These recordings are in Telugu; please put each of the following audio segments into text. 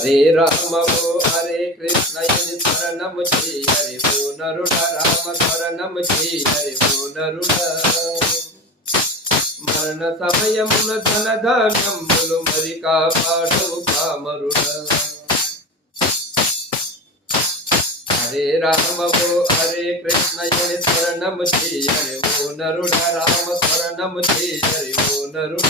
హరే రామవు హరే కృష్ణ స్మరణము చేయి హరి ఓ నరుడ రామ స్మరణము చేయి హరి ఓ నరుడ మరణ సమయమున ధన ధాన్యములు మరి కాపాడు కామరుడ. హరే రామవు హరే కృష్ణ స్మరణము చేయి హరి ఓ నరుడ రామ స్మరణము చేయి హరి ఓ నరుడ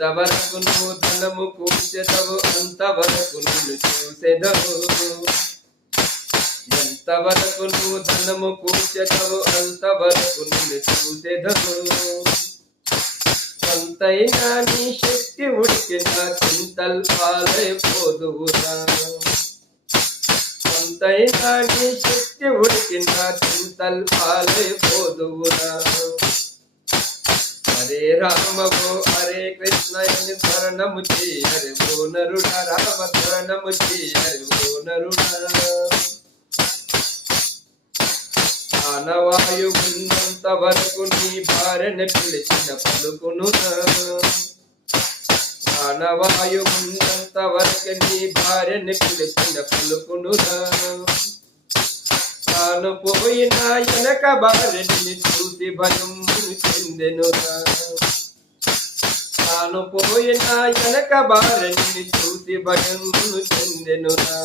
ఎంతవరకు ధనము కూర్చెదవు అంతవరకు చూసెదవు. ఎంతవరకు ధనము కూర్చెదవు అంతవరకు చూసెదవు. కొంతైనా నీ శక్తి ఉడికిన చింతల్పాలైపోదువురా కొంతైనా నీ శక్తి ఉడికిన చింతల్పాలైపోదువురా హరే రామవు హరే కృష్ణ అని స్మరణము హరి ఓ నరుడ రామ స్మరణము చేయి హరి ఓ నరుడ ఆనవాయు ఉన్నంత వరకు నీ భార్యను పిలిచిన పలుకును ఆనవాయు ఉన్నంత వరకు నీ భార్యను పిలిచిన పలుకును తాను పోయిన వెనక భార్యని చూసి భయం చెందెనురా. తాను పోయిన వెనక భార్యని చూసి భయం చెందెనురా.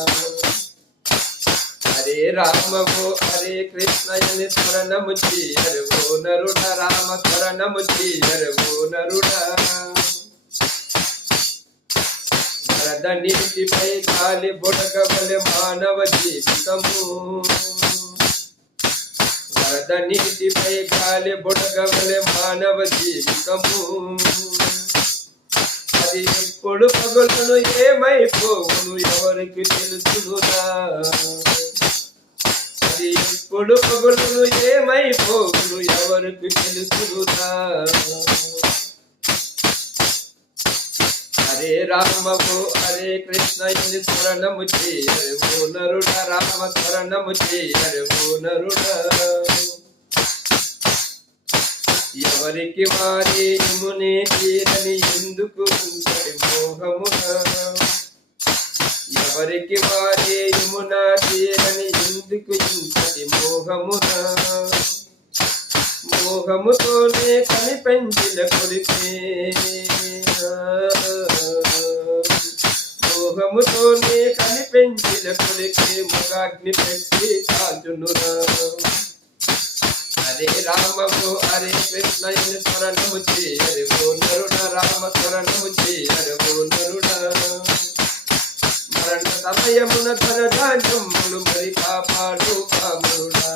హరే రామవో హరే కృష్ణయని స్మరణము చేయరు నరుడ రామ స్మరణము చేయరు నరుడ వరద నీటిపై గాలి బుడగవలె మానవ జీవితము. వరద నీటిపై గాలి బుడగవలే మానవ జీవితము అది ఎప్పుడు పగులను ఏమైపోవును ఎవరికి తెలుసునా? అది ఎప్పుడు పగులను ఏమైపోవును ఎవరికి తెలుసునా? హరే రామము హరే కృష్ణ ఇది స్మరణము చేయరు నరుడ రామ స్మరణము చేయరు నరుడ ఎవరికి వారి ఇమునే తీరని ఎందుకు ఉంటది మోహమున ఎవరికి వారి ఇమున తీరని ఎందుకు ఇంతటి మోహమునా మోహముతోనే కనిపెంచిన కొరికే మోహముతోనే కనిపెంచిన కొరికే ముగాగ్ని పెట్టి కాల్చునురా హరే రామము హరే కృష్ణ ఇని స్మరణము చేయరు ఓ నరుణ రామ స్మరణము చేయరు ఓ నరుణ మరణ సమయమున ధన ధాన్యములు మరి కాపాడు కామరుడా